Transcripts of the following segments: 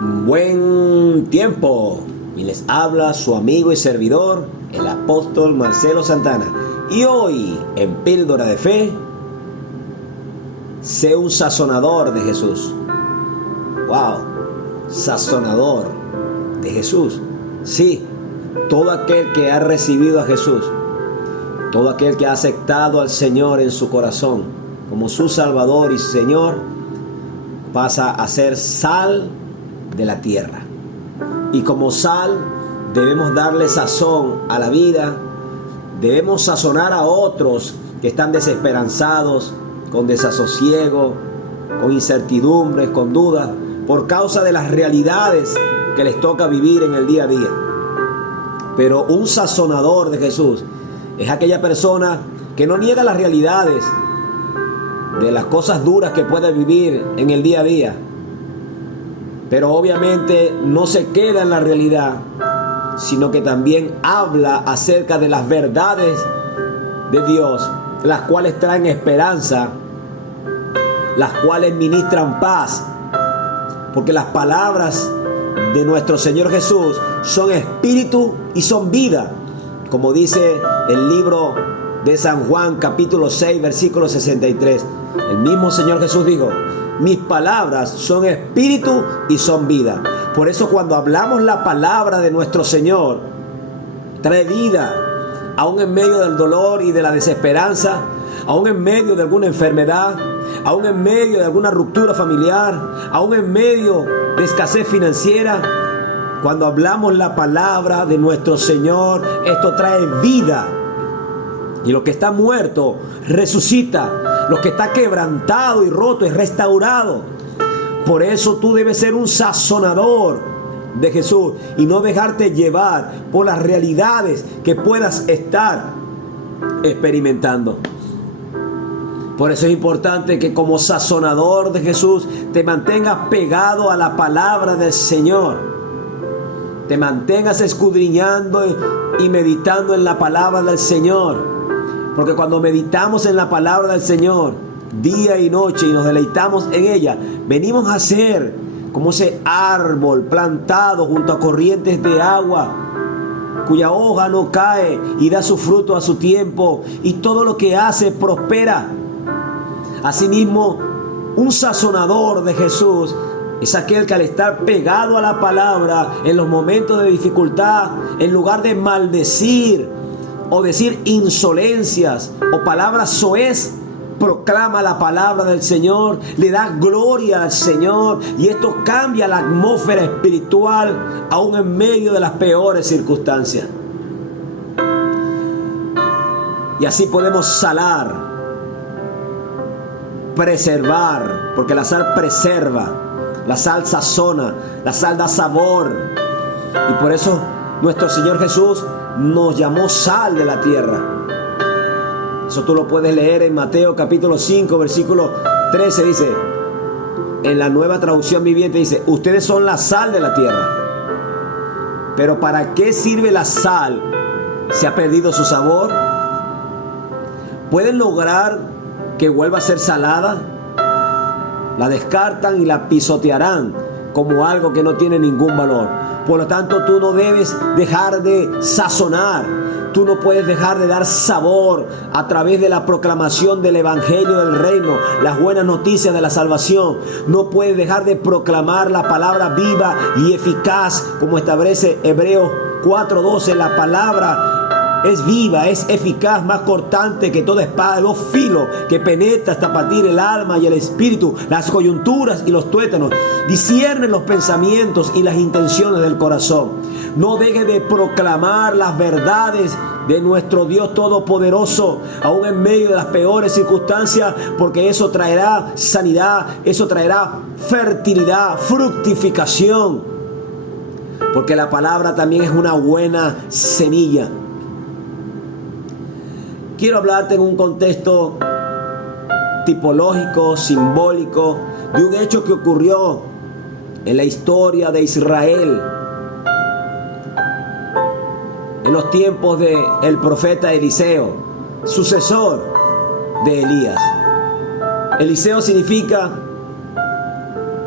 Buen tiempo, y les habla su amigo y servidor, el apóstol Marcelo Santana. Y hoy, en Píldora de Fe, sé un sazonador de Jesús. ¡Wow! Sazonador de Jesús. Sí, todo aquel que ha recibido a Jesús, todo aquel que ha aceptado al Señor en su corazón como su Salvador y Señor, pasa a ser sal de la tierra. Y como sal debemos darle sazón a la vida, debemos sazonar a otros que están desesperanzados, con desasosiego, con incertidumbres, con dudas, por causa de las realidades que les toca vivir en el día a día. Pero un sazonador de Jesús es aquella persona que no niega las realidades de las cosas duras que puede vivir en el día a día, pero obviamente no se queda en la realidad, sino que también habla acerca de las verdades de Dios, las cuales traen esperanza, las cuales ministran paz, porque las palabras de nuestro Señor Jesús son espíritu y son vida, como dice el libro de San Juan capítulo 6 versículo 63. El mismo Señor Jesús dijo: mis palabras son espíritu y son vida. Por eso cuando hablamos la palabra de nuestro Señor, trae vida, aún en medio del dolor y de la desesperanza, aún en medio de alguna enfermedad, aún en medio de alguna ruptura familiar, aún en medio de escasez financiera. Cuando hablamos la palabra de nuestro Señor, esto trae vida. Y lo que está muerto resucita, lo que está quebrantado y roto es restaurado. Por eso tú debes ser un sazonador de Jesús y no dejarte llevar por las realidades que puedas estar experimentando. Por eso es importante que como sazonador de Jesús te mantengas pegado a la palabra del Señor. Te mantengas escudriñando y meditando en la palabra del Señor. Porque cuando meditamos en la palabra del Señor día y noche y nos deleitamos en ella, venimos a ser como ese árbol plantado junto a corrientes de agua, cuya hoja no cae y da su fruto a su tiempo, y todo lo que hace prospera. Asimismo, un sazonador de Jesús es aquel que al estar pegado a la palabra en los momentos de dificultad, en lugar de maldecir o decir insolencias o palabras soez, proclama la palabra del Señor, le da gloria al Señor, y esto cambia la atmósfera espiritual aún en medio de las peores circunstancias. Y así podemos salar, preservar, porque la sal preserva, la sal sazona, la sal da sabor. Y por eso nuestro Señor Jesús nos llamó sal de la tierra. Eso tú lo puedes leer en Mateo capítulo 5 versículo 13. Dice, en la Nueva Traducción Viviente dice: ustedes son la sal de la tierra. Pero ¿para qué sirve la sal? ¿Se ha perdido su sabor? ¿Pueden lograr que vuelva a ser salada? La descartan y la pisotearán como algo que no tiene ningún valor. Por lo tanto, tú no debes dejar de sazonar. Tú no puedes dejar de dar sabor a través de la proclamación del Evangelio del Reino, las buenas noticias de la salvación. No puedes dejar de proclamar la palabra viva y eficaz, como establece Hebreos 4:12. La palabra es viva, es eficaz, más cortante que toda espada de dos filos, que penetra hasta partir el alma y el espíritu, las coyunturas y los tuétanos. Discierne los pensamientos y las intenciones del corazón. No dejes de proclamar las verdades de nuestro Dios Todopoderoso, aún en medio de las peores circunstancias, porque eso traerá sanidad, eso traerá fertilidad, fructificación. Porque la palabra también es una buena semilla. Quiero hablarte en un contexto tipológico, simbólico, de un hecho que ocurrió en la historia de Israel en los tiempos del profeta Eliseo, sucesor de Elías. Eliseo significa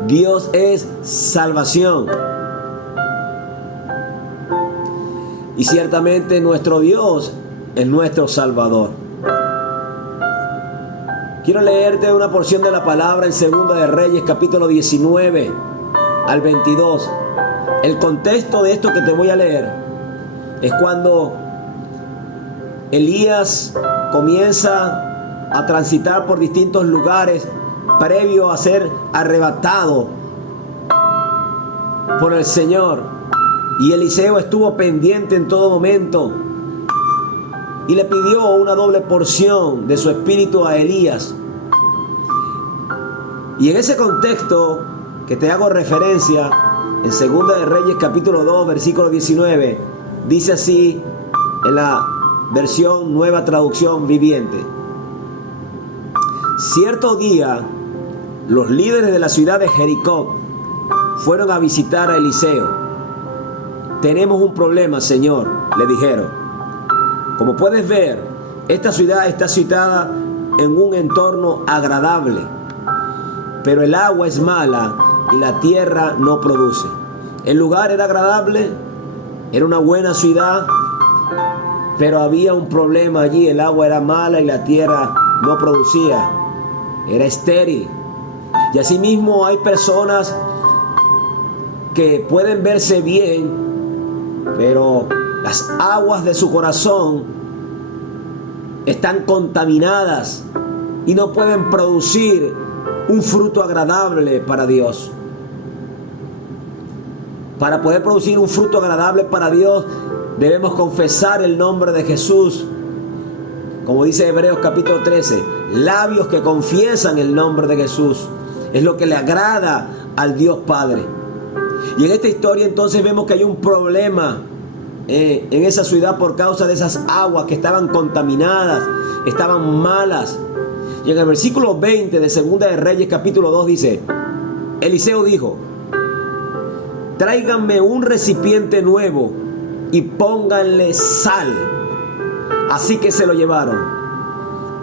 Dios es salvación. Y ciertamente nuestro Dios es nuestro Salvador. Quiero leerte una porción de la palabra en Segunda de Reyes, capítulo 19 al 22. El contexto de esto que te voy a leer es cuando Elías comienza a transitar por distintos lugares previo a ser arrebatado por el Señor. Y Eliseo estuvo pendiente en todo momento y le pidió una doble porción de su espíritu a Elías. Y en ese contexto que te hago referencia, en Segunda de Reyes capítulo 2, versículo 19, dice así en la versión Nueva Traducción Viviente: cierto día, los líderes de la ciudad de Jericó fueron a visitar a Eliseo. Tenemos un problema, Señor, le dijeron. Como puedes ver, esta ciudad está situada en un entorno agradable, pero el agua es mala y la tierra no produce. El lugar era agradable, era una buena ciudad, pero había un problema allí. El agua era mala y la tierra no producía, era estéril. Y asimismo hay personas que pueden verse bien, pero las aguas de su corazón están contaminadas y no pueden producir un fruto agradable para Dios. Para poder producir un fruto agradable para Dios, debemos confesar el nombre de Jesús. Como dice Hebreos capítulo 13, labios que confiesan el nombre de Jesús es lo que le agrada al Dios Padre. Y en esta historia entonces vemos que hay un problema en esa ciudad por causa de esas aguas que estaban contaminadas, estaban malas. Y en el versículo 20 de Segunda de Reyes capítulo 2 dice: Eliseo dijo: tráiganme un recipiente nuevo y pónganle sal. Así que se lo llevaron.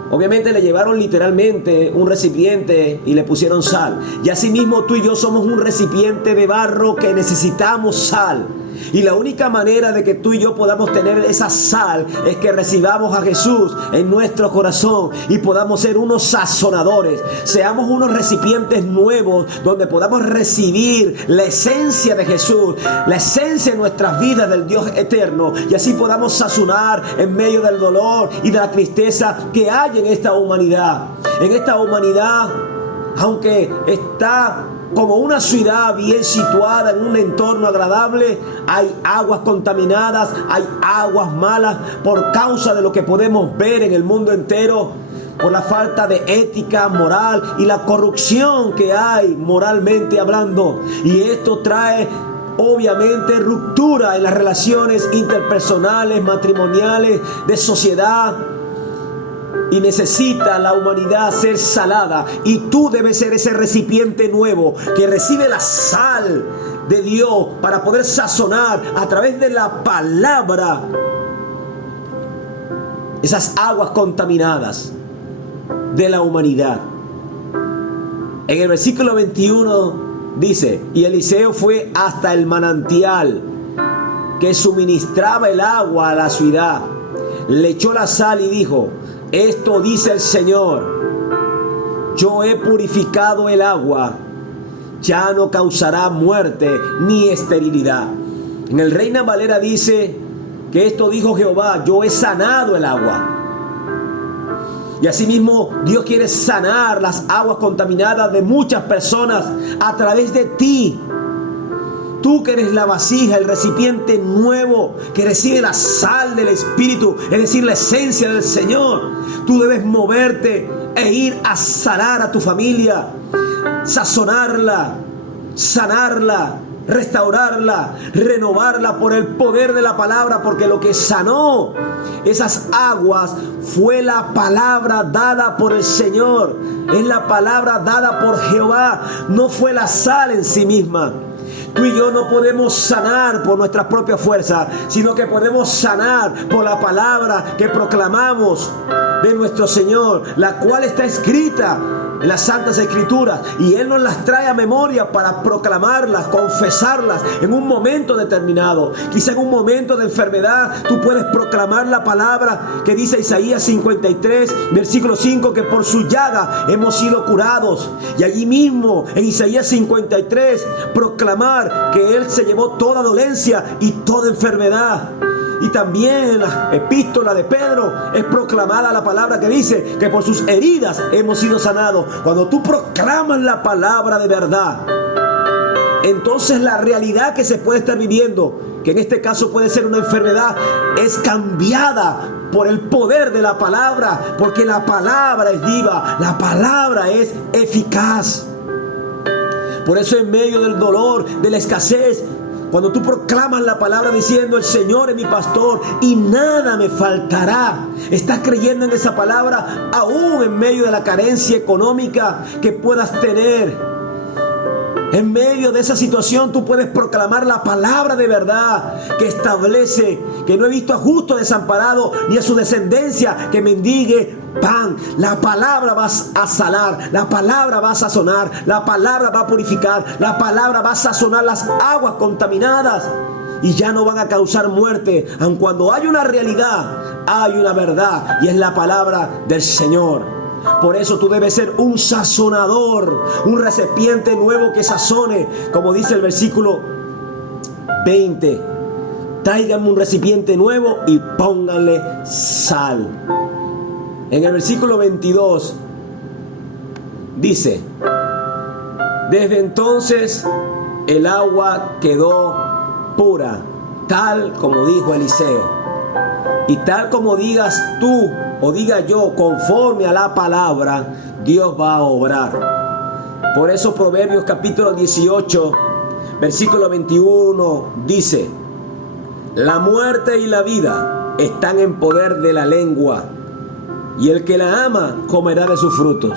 Obviamente le llevaron literalmente un recipiente y le pusieron sal. Y asimismo tú y yo somos un recipiente de barro que necesitamos sal. Y la única manera de que tú y yo podamos tener esa sal es que recibamos a Jesús en nuestro corazón y podamos ser unos sazonadores. Seamos unos recipientes nuevos donde podamos recibir la esencia de Jesús, la esencia de nuestras vidas del Dios eterno, y así podamos sazonar en medio del dolor y de la tristeza que hay en esta humanidad. En esta humanidad, aunque está como una ciudad bien situada en un entorno agradable, hay aguas contaminadas, hay aguas malas por causa de lo que podemos ver en el mundo entero, por la falta de ética, moral y la corrupción que hay moralmente hablando. Y esto trae obviamente ruptura en las relaciones interpersonales, matrimoniales, de sociedad. Y necesita la humanidad ser salada, y tú debes ser ese recipiente nuevo que recibe la sal de Dios para poder sazonar a través de la palabra esas aguas contaminadas de la humanidad. En el versículo 21 dice: y Eliseo fue hasta el manantial que suministraba el agua a la ciudad, le echó la sal y dijo: esto dice el Señor, yo he purificado el agua, ya no causará muerte ni esterilidad. En el Reina Valera dice que esto dijo Jehová: yo he sanado el agua. Y asimismo Dios quiere sanar las aguas contaminadas de muchas personas a través de ti. Tú que eres la vasija, el recipiente nuevo que recibe la sal del Espíritu, es decir, la esencia del Señor. Tú debes moverte e ir a sanar a tu familia, sazonarla, sanarla, restaurarla, renovarla por el poder de la palabra, porque lo que sanó esas aguas fue la palabra dada por el Señor, es la palabra dada por Jehová, no fue la sal en sí misma. Tú y yo no podemos sanar por nuestras propias fuerzas, sino que podemos sanar por la palabra que proclamamos de nuestro Señor, la cual está escrita en las Santas Escrituras, y Él nos las trae a memoria para proclamarlas, confesarlas en un momento determinado. Quizá en un momento de enfermedad tú puedes proclamar la palabra que dice Isaías 53, versículo 5, que por su llaga hemos sido curados. Y allí mismo en Isaías 53 proclamar que Él se llevó toda dolencia y toda enfermedad. Y también en la epístola de Pedro es proclamada la palabra que dice que por sus heridas hemos sido sanados. Cuando tú proclamas la palabra de verdad, entonces la realidad que se puede estar viviendo, que en este caso puede ser una enfermedad, es cambiada por el poder de la palabra, porque la palabra es viva, la palabra es eficaz. Por eso en medio del dolor, de la escasez, cuando tú proclamas la palabra diciendo: el Señor es mi pastor y nada me faltará, estás creyendo en esa palabra aún en medio de la carencia económica que puedas tener. En medio de esa situación tú puedes proclamar la palabra de verdad que establece que no he visto a justo desamparado ni a su descendencia que mendigue pan. La palabra va a sanar, la palabra va a sazonar, la palabra va a purificar, la palabra va a sazonar las aguas contaminadas y ya no van a causar muerte. Aun cuando hay una realidad, hay una verdad, y es la palabra del Señor. Por eso tú debes ser un sazonador, un recipiente nuevo que sazone, como dice el versículo 20. Tráiganme un recipiente nuevo y pónganle sal. En el versículo 22 dice: desde entonces el agua quedó pura, tal como dijo Eliseo. Y tal como digas tú o diga yo, conforme a la palabra, Dios va a obrar. Por eso Proverbios capítulo 18, versículo 21 dice: la muerte y la vida están en poder de la lengua, y el que la ama comerá de sus frutos.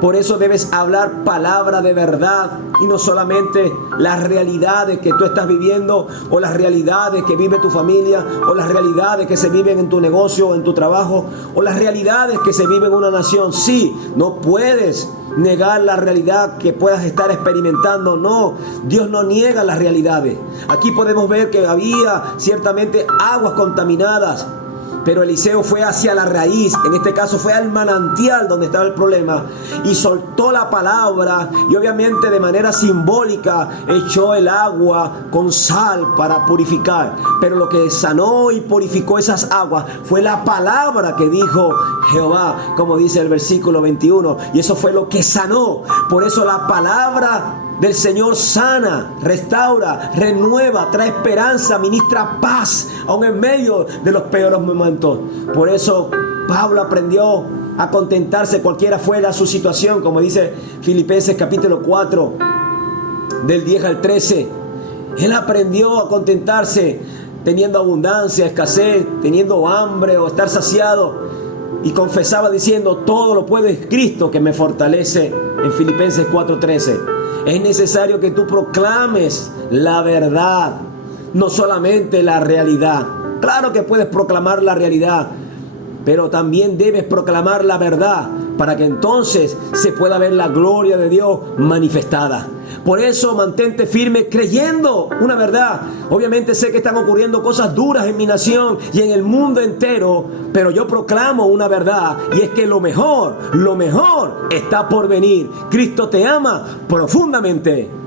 Por eso debes hablar palabra de verdad, y no solamente las realidades que tú estás viviendo, o las realidades que vive tu familia, o las realidades que se viven en tu negocio o en tu trabajo, o las realidades que se viven en una nación. Sí, no puedes negar la realidad que puedas estar experimentando. No, Dios no niega las realidades. Aquí podemos ver que había ciertamente aguas contaminadas, pero Eliseo fue hacia la raíz, en este caso fue al manantial donde estaba el problema, y soltó la palabra, y obviamente de manera simbólica echó el agua con sal para purificar. Pero lo que sanó y purificó esas aguas fue la palabra que dijo Jehová, como dice el versículo 21, y eso fue lo que sanó. Por eso la palabra del Señor sana, restaura, renueva, trae esperanza, ministra paz, aun en medio de los peores momentos. Por eso Pablo aprendió a contentarse cualquiera fuera su situación, como dice Filipenses capítulo 4, del 10 al 13. Él aprendió a contentarse teniendo abundancia, escasez, teniendo hambre o estar saciado, y confesaba diciendo: todo lo puedo en Cristo que me fortalece, en Filipenses 4:13. Es necesario que tú proclames la verdad, no solamente la realidad. Claro que puedes proclamar la realidad, pero también debes proclamar la verdad, para que entonces se pueda ver la gloria de Dios manifestada. Por eso mantente firme creyendo una verdad. Obviamente sé que están ocurriendo cosas duras en mi nación y en el mundo entero, pero yo proclamo una verdad, y es que lo mejor está por venir. Cristo te ama profundamente.